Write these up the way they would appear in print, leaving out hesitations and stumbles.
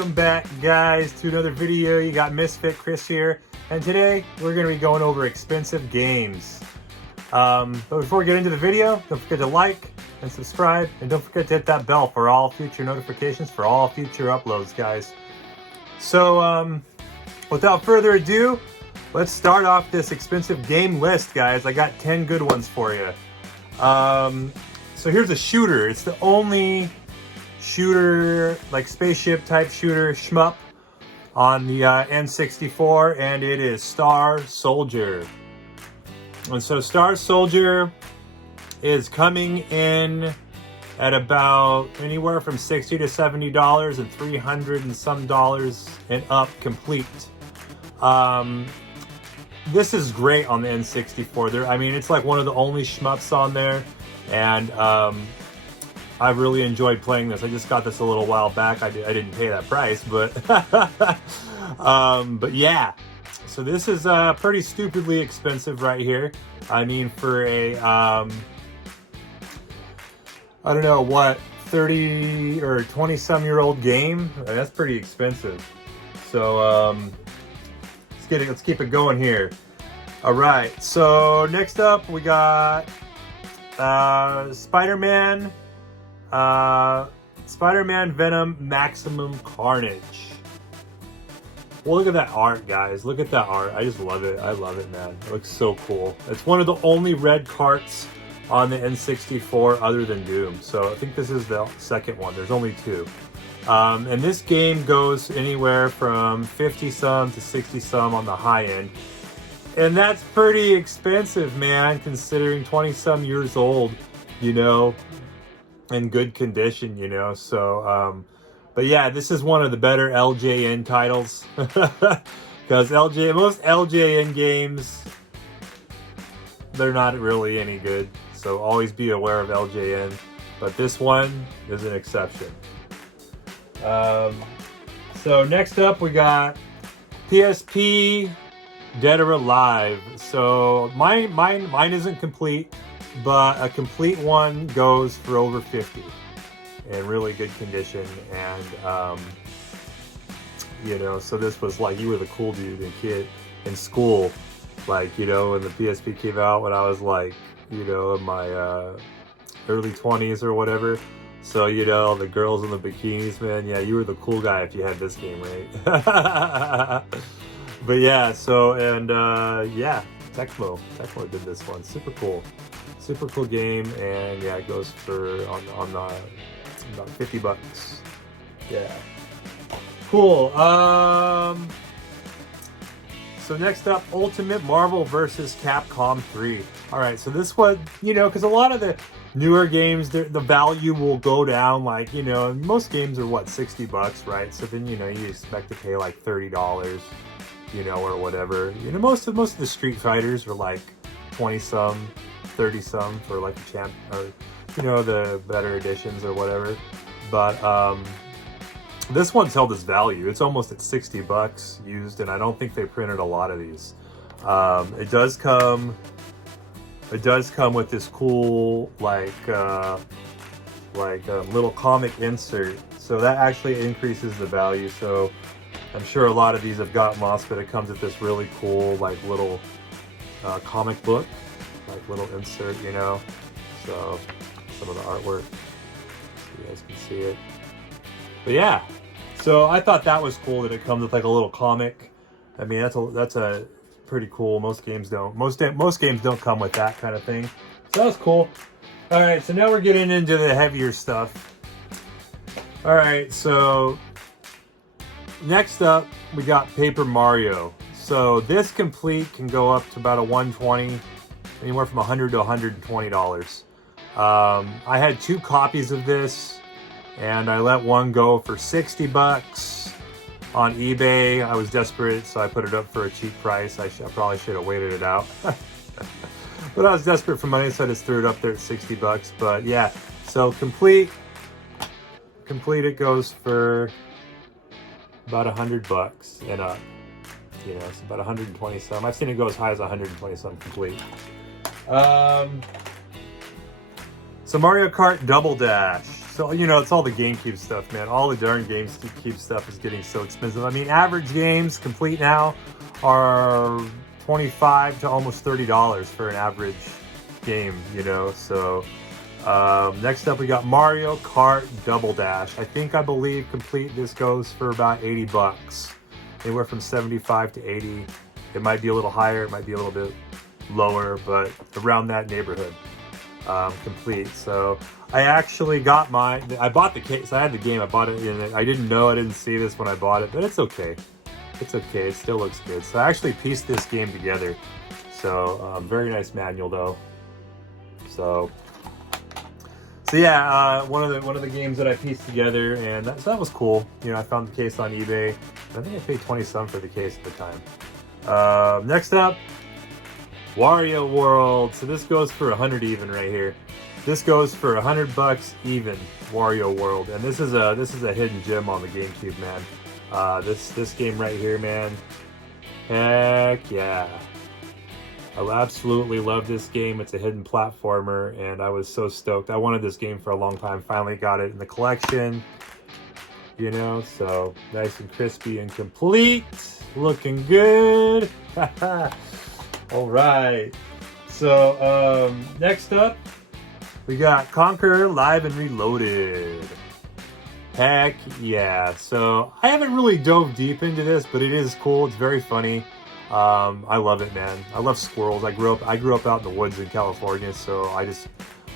welcome back, guys, to another video. You got Misfit Chris here, and today we're going to be going over expensive games. But before we get into the video, don't forget to like and subscribe, and don't forget to hit that bell for all future notifications for all future uploads, guys. So, without further ado, let's start off this expensive game list, guys. I got 10 good ones for you. So here's a shooter. It's the only shooter, like spaceship type shooter shmup on the N64, and it is Star Soldier. And so Star Soldier is coming in at about anywhere from $60 to $70 and $300 and some dollars and up complete. This is great on the N64. I mean, it's like one of the only shmups on there, and I really enjoyed playing this. I just got this a little while back. I didn't pay that price, but but yeah. So this is pretty stupidly expensive right here. I mean, for a I don't know what, 30 or 20 some year old game, that's pretty expensive. So let's keep it going here. All right, so next up we got Spider-Man Venom Maximum Carnage. Well, look at that art, guys. Look at that art. I just love it. I love it, man. It looks so cool. It's one of the only red carts on the N64 other than Doom. So I think this is the second one. There's only two. And this game goes anywhere from 50 some to 60 some on the high end. And that's pretty expensive, man, considering 20 some years old, you know, in good condition, you know. So, but yeah, this is one of the better LJN titles. Because most LJN games, they're not really any good. So always be aware of LJN. But this one is an exception. So next up we got PSP Dead or Alive. So mine isn't complete, but a complete one goes for over 50 in really good condition. And you know, so this was like, you were the cool dude and kid in school, like, you know, when the PSP came out, when I was like, you know, in my early 20s or whatever. So, you know, the girls in the bikinis, man, yeah, you were the cool guy if you had this game, right? But yeah, so, and yeah, Tecmo did this one. Super cool game. And yeah, it goes for on about $50. Yeah, cool. So next up, Ultimate Marvel vs. Capcom 3. All right, so this one, you know, because a lot of the newer games, the value will go down, like, you know, most games are what, $60, right? So then, you know, you expect to pay like $30, you know, or whatever. You know, most of the Street Fighters are like 20 some, 30 some for like a champ, or, you know, the better editions or whatever. But this one's held its value. It's almost at $60 used, and I don't think they printed a lot of these. It does come with this cool like little comic insert, so that actually increases the value. So I'm sure a lot of these have got lost, but it comes with this really cool like little comic book, like little insert, you know. So some of the artwork, you guys can see it. But yeah, so I thought that was cool that it comes with like a little comic. I mean, that's a pretty cool. Most games don't. Most games don't come with that kind of thing. So that was cool. All right, so now we're getting into the heavier stuff. All right, so next up we got Paper Mario. So this complete can go up to about a $120, anywhere from $100 to $120. I had 2 copies of this, and I let one go for $60 on eBay. I was desperate, so I put it up for a cheap price. I probably should have waited it out. But I was desperate for money, so I just threw it up there at $60. But yeah, so complete it goes for about $100 and up. You know, it's about 120 some. I've seen it go as high as 120 some complete. So Mario Kart Double Dash. So, you know, it's all the GameCube stuff, man. All the darn GameCube stuff is getting so expensive. I mean, average games complete now are $25 to almost $30 for an average game, you know. So next up we got Mario Kart Double Dash. I believe complete this goes for about 80 bucks, anywhere from 75 to 80. It might be a little higher, it might be a little bit lower, but around that neighborhood. Complete. So I actually got I bought the case. I had the game. I bought it in. I didn't see this when I bought it, but it's okay. It's okay. It still looks good. So I actually pieced this game together. So very nice manual though. So yeah, one of the games that I pieced together, and that was cool. You know, I found the case on eBay. I think I paid 20 some for the case at the time. Next up, Wario World. So this goes for 100 even right here. This goes for 100 bucks even. Wario World, and this is a hidden gem on the GameCube, man. This game right here, man. Heck yeah! I absolutely love this game. It's a hidden platformer, and I was so stoked. I wanted this game for a long time. Finally got it in the collection. You know, so nice and crispy and complete. Looking good. All right. So next up, we got Conker Live and Reloaded. Heck yeah. So I haven't really dove deep into this, but it is cool. It's very funny. I love it, man. I love squirrels. I grew up out in the woods in California, so I just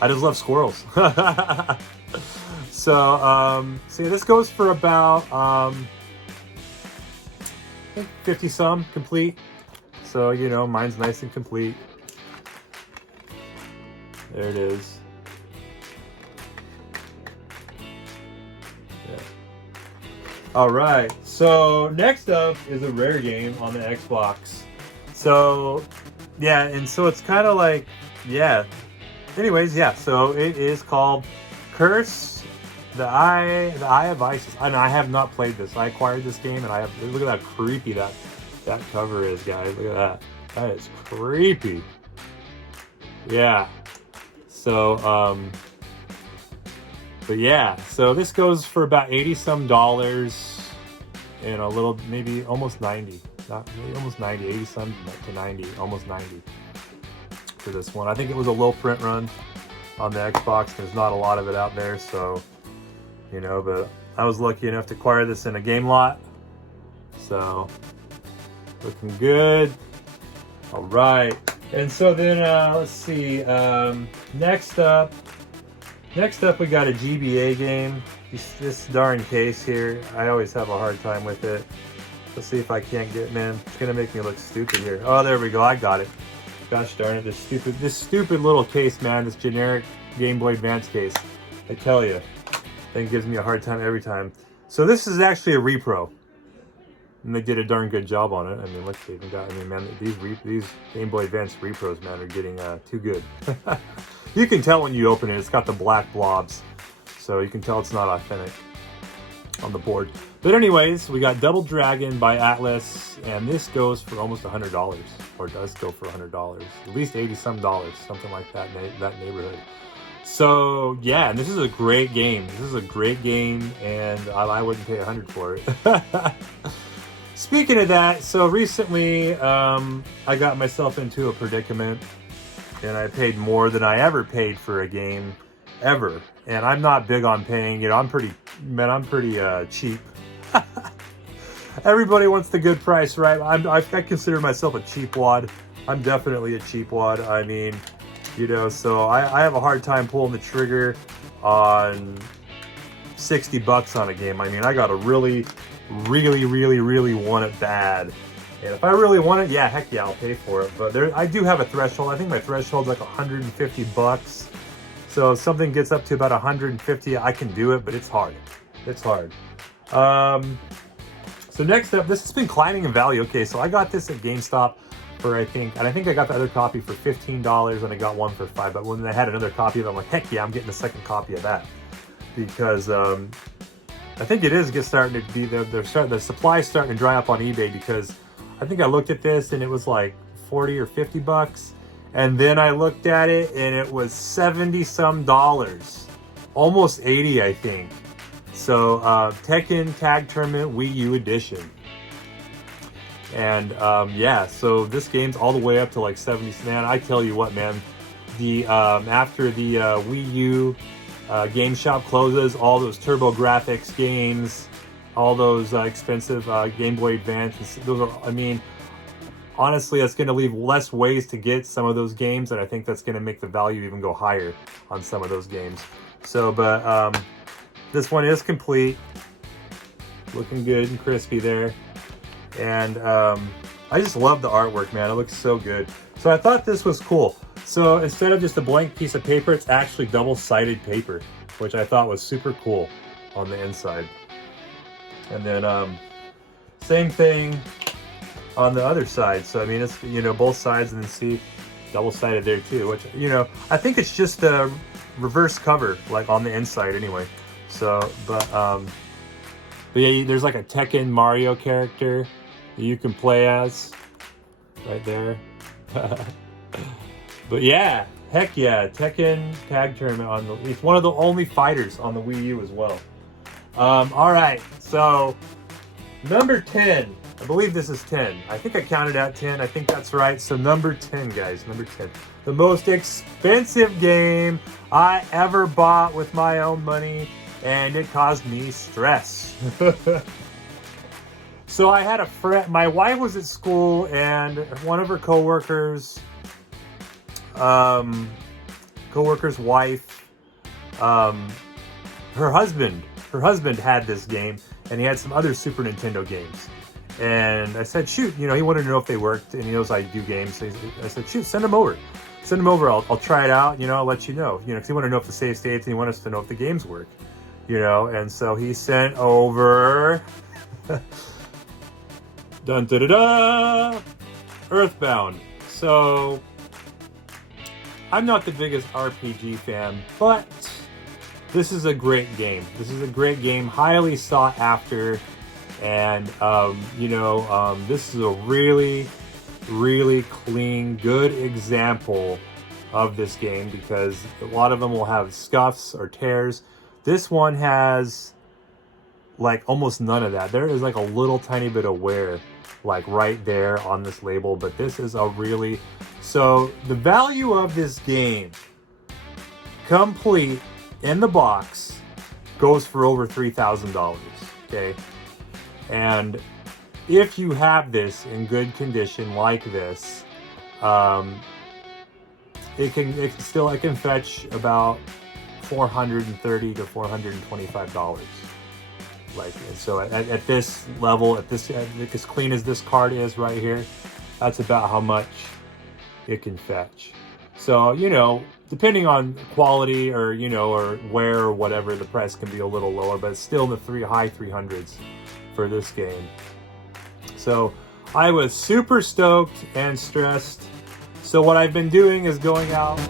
love squirrels. So see, this goes for about 50 some complete. So, you know, mine's nice and complete. There it is. Yeah. All right. So next up is a rare game on the Xbox. So yeah, and so it's kind of like, yeah. Anyways, yeah. So it is called Curse the Eye of Isis. And I have not played this. I acquired this game, and look at how creepy that cover is, guys. Look at that. That is creepy. Yeah. So but yeah, so this goes for about 80 some dollars and a little, maybe almost 90. Maybe almost 90, 80 some to 90, almost 90 for this one. I think it was a low print run on the Xbox. There's not a lot of it out there, so you know, but I was lucky enough to acquire this in a game lot. So looking good. All right. And so then let's see. Next up we got a GBA game. This darn case here, I always have a hard time with it. Let's see if I can't get, man. It's gonna make me look stupid here. Oh, there we go. I got it. Gosh darn it! This stupid little case, man. This generic Game Boy Advance case. I tell you, thing gives me a hard time every time. So this is actually a repro. And they did a darn good job on it. I mean, let's see. Man, these Game Boy Advance repros, man, are getting too good. You can tell when you open it. It's got the black blobs, so you can tell it's not authentic on the board. But anyways, we got Double Dragon by Atlas, and this goes for almost $100, or does go for $100, at least 80 some dollars, something like that in that neighborhood. So yeah, and this is a great game. This is a great game, and I wouldn't pay 100 for it. Speaking of that, so recently I got myself into a predicament, and I paid more than I ever paid for a game ever. And I'm not big on paying. You know, I'm pretty cheap. Everybody wants the good price, right? I consider myself a cheapwad. I'm definitely a cheapwad. I mean, you know, so I have a hard time pulling the trigger on 60 bucks on a game. I mean, I gotta really want it bad. And if I really want it, yeah, heck yeah, I'll pay for it. But I do have a threshold. I think my threshold's like 150 bucks. So if something gets up to about 150, I can do it, but it's hard. It's hard. So next up, this has been climbing in value. Okay, so I got this at GameStop for I think I got the other copy for $15, and I got one for $5. But when they had another copy of it, I'm like, heck yeah, I'm getting the second copy of that, because I think it is starting to be the supply's starting to dry up on eBay, because I think I looked at this and it was like 40 or 50 bucks, and then I looked at it and it was 70 some dollars. almost 80, I think. So Tekken Tag Tournament Wii U Edition. And yeah, so this game's all the way up to like 70. Man, I tell you what, man, the after the Wii U game shop closes, all those TurboGrafx games, all those expensive Game Boy Advance, those are, I mean, honestly, that's going to leave less ways to get some of those games, and I think that's going to make the value even go higher on some of those games. So, but this one is complete, looking good and crispy there, and I just love the artwork, man. It looks so good. So I thought this was cool. So instead of just a blank piece of paper, it's actually double-sided paper, which I thought was super cool on the inside. And then same thing on the other side. So I mean, it's, you know, both sides, and then see double-sided there too, which, you know, I think it's just a reverse cover, like on the inside anyway. So but yeah, there's like a Tekken Mario character that you can play as right there. But yeah, heck yeah, Tekken Tag Tournament on the, it's one of the only fighters on the Wii U as well. All right, so number 10. I believe this is 10. I think I counted out 10. I think that's right. So number 10, guys, number 10. The most expensive game I ever bought with my own money, and it caused me stress. So I had a friend, my wife was at school, and one of her coworkers, coworker's wife, her husband had this game, and he had some other Super Nintendo games. And I said, shoot, you know, he wanted to know if they worked, and he knows I do games. So I said, shoot, send them over. Send them over. I'll try it out. You know, I'll let you know. You know, because he wanted to know if the save states, and he wanted us to know if the games work. You know, and so he sent over dun da da da Earthbound. So I'm not the biggest RPG fan, but this is a great game. This is a great game, highly sought after. And, you know, this is a really, really clean, good example of this game, because a lot of them will have scuffs or tears. This one has, like, almost none of that. There is, like, a little tiny bit of wear, like, right there on this label. But this is a really... So, the value of this game, complete, in the box, goes for over $3,000, okay? And if you have this in good condition like this, it can fetch about $430 to $425. Like, so at this level, at this, as clean as this card is right here, that's about how much it can fetch. So, you know, depending on quality or, you know, or wear or whatever, the price can be a little lower, but it's still in the high 300s for this game. So I was super stoked and stressed. So what I've been doing is going out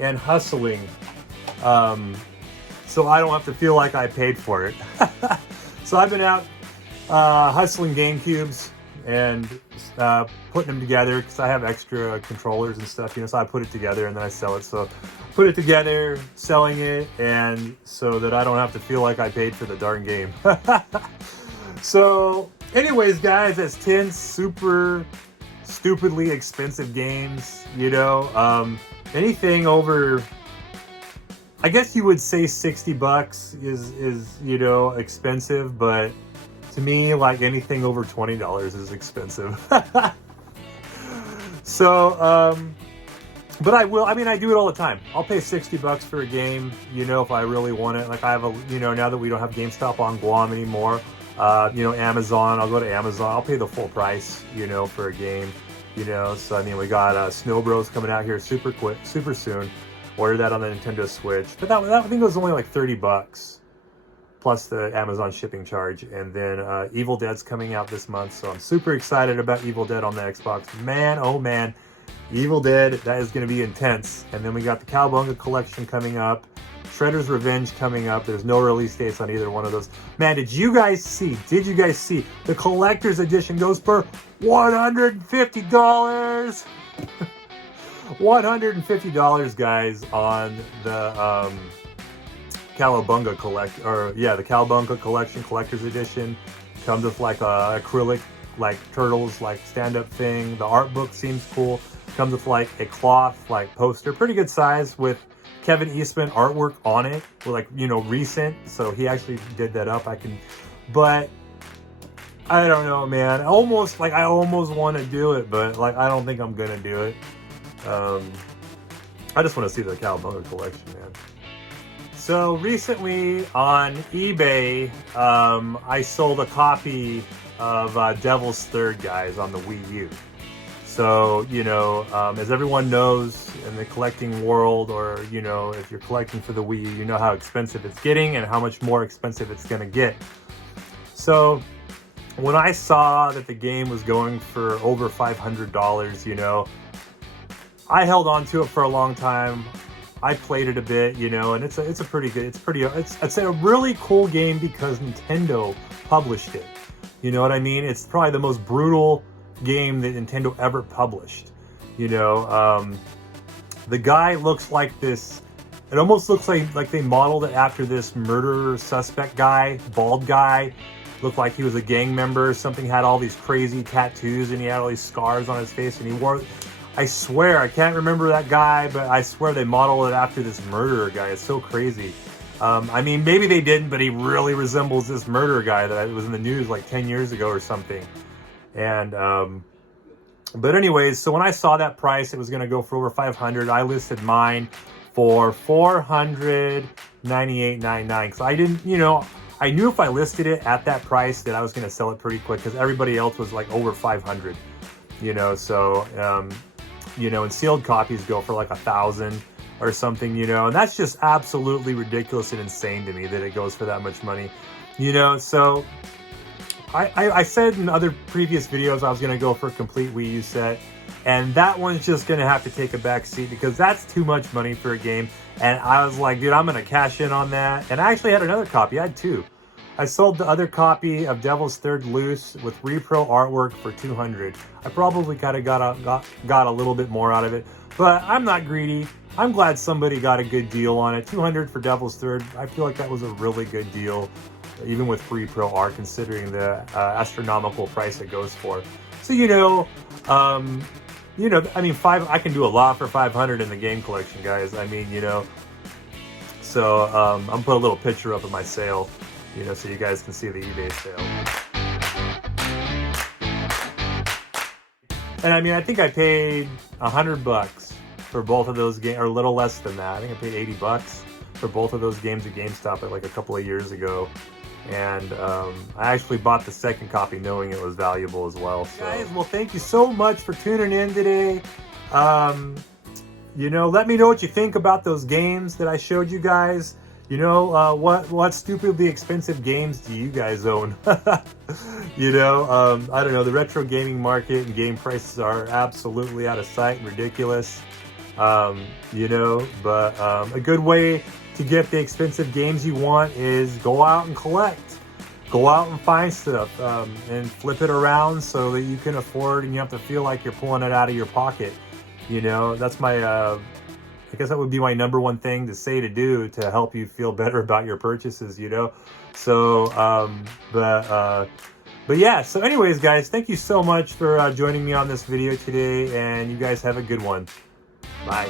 and hustling, so I don't have to feel like I paid for it. So I've been out hustling GameCubes and putting them together, because I have extra controllers and stuff, you know, so I put it together and then I sell it. So put it together, selling it, and so that I don't have to feel like I paid for the darn game. So anyways, guys, that's 10 super stupidly expensive games, you know. Anything over, I guess you would say $60 is, you know, expensive, but to me, like, anything over $20 is expensive. So, but I do it all the time. I'll pay $60 for a game, you know, if I really want it. Like, I have you know, now that we don't have GameStop on Guam anymore, you know, Amazon, I'll go to Amazon, I'll pay the full price, you know, for a game, you know. So, I mean, we got Snow Bros coming out here super soon. Ordered that on the Nintendo Switch. But that I think it was only like $30. Plus the Amazon shipping charge. And then Evil Dead's coming out this month, so I'm super excited about Evil Dead on the Xbox. Man, oh man, Evil Dead, that is going to be intense. And then we got the Cowabunga Collection coming up, Shredder's Revenge coming up. There's no release dates on either one of those. Man, did you guys see the collector's edition goes for $150? $150, guys, on the Cowabunga the Cowabunga Collection Collector's Edition. Comes with like a acrylic like turtles like stand-up thing. The art book seems cool. Comes with like a cloth like poster, pretty good size, with Kevin Eastman artwork on it, like, you know, recent. So he actually did that up. But I don't know, man. I almost want to do it, but like I don't think I'm gonna do it. I just want to see the Cowabunga collection, man. So recently on eBay, I sold a copy of Devil's Third, guys, on the Wii U. So, you know, as everyone knows in the collecting world, or, you know, if you're collecting for the Wii U, you know how expensive it's getting and how much more expensive it's going to get. So when I saw that the game was going for over $500, you know, I held on to it for a long time. I played it a bit, you know, and it's a really cool game because Nintendo published it. You know what I mean? It's probably the most brutal game that Nintendo ever published. You know, the guy looks like this. It almost looks like they modeled it after this murderer suspect guy, bald guy. Looked like he was a gang member or something. Had all these crazy tattoos and he had all these scars on his face, and he wore. I swear, I can't remember that guy, but I swear they modeled it after this murderer guy. It's so crazy. I mean, maybe they didn't, but he really resembles this murderer guy that was in the news like 10 years ago or something. And, but anyways, so when I saw that price, it was going to go for over $500. I listed mine for $498.99 because I didn't, you know, I knew if I listed it at that price that I was going to sell it pretty quick because everybody else was like over 500, you know, so, you know, and sealed copies go for like 1,000 or something, you know, and that's just absolutely ridiculous and insane to me that it goes for that much money, you know. So I said in other previous videos I was going to go for a complete Wii U set, and that one's just going to have to take a back seat because that's too much money for a game. And I was like, dude, I'm going to cash in on that. And I actually had another copy. I had two. I sold the other copy of Devil's Third loose with repro artwork for $200. I probably kind of got a little bit more out of it, but I'm not greedy. I'm glad somebody got a good deal on it. $200 for Devil's Third. I feel like that was a really good deal, even with repro art, considering the astronomical price it goes for. So, you know, I mean, I can do a lot for $500 in the game collection, guys. I mean, you know, so I'm gonna put a little picture up of my sale, you know, so you guys can see the eBay sale. And I mean, I think I paid $100 for both of those games, or a little less than that. I think I paid $80 for both of those games at GameStop like a couple of years ago. And I actually bought the second copy knowing it was valuable as well. So. Guys, well, thank you so much for tuning in today. You know, let me know what you think about those games that I showed you guys. You know, what stupidly expensive games do you guys own? You know, I don't know. The retro gaming market and game prices are absolutely out of sight and ridiculous. You know, but a good way to get the expensive games you want is go out and collect. Go out and find stuff and flip it around so that you can afford and you have to feel like you're pulling it out of your pocket. You know, that's my, I guess that would be my number one thing to say to do to help you feel better about your purchases, you know? So, but yeah, so anyways, guys, thank you so much for joining me on this video today, and you guys have a good one. Bye.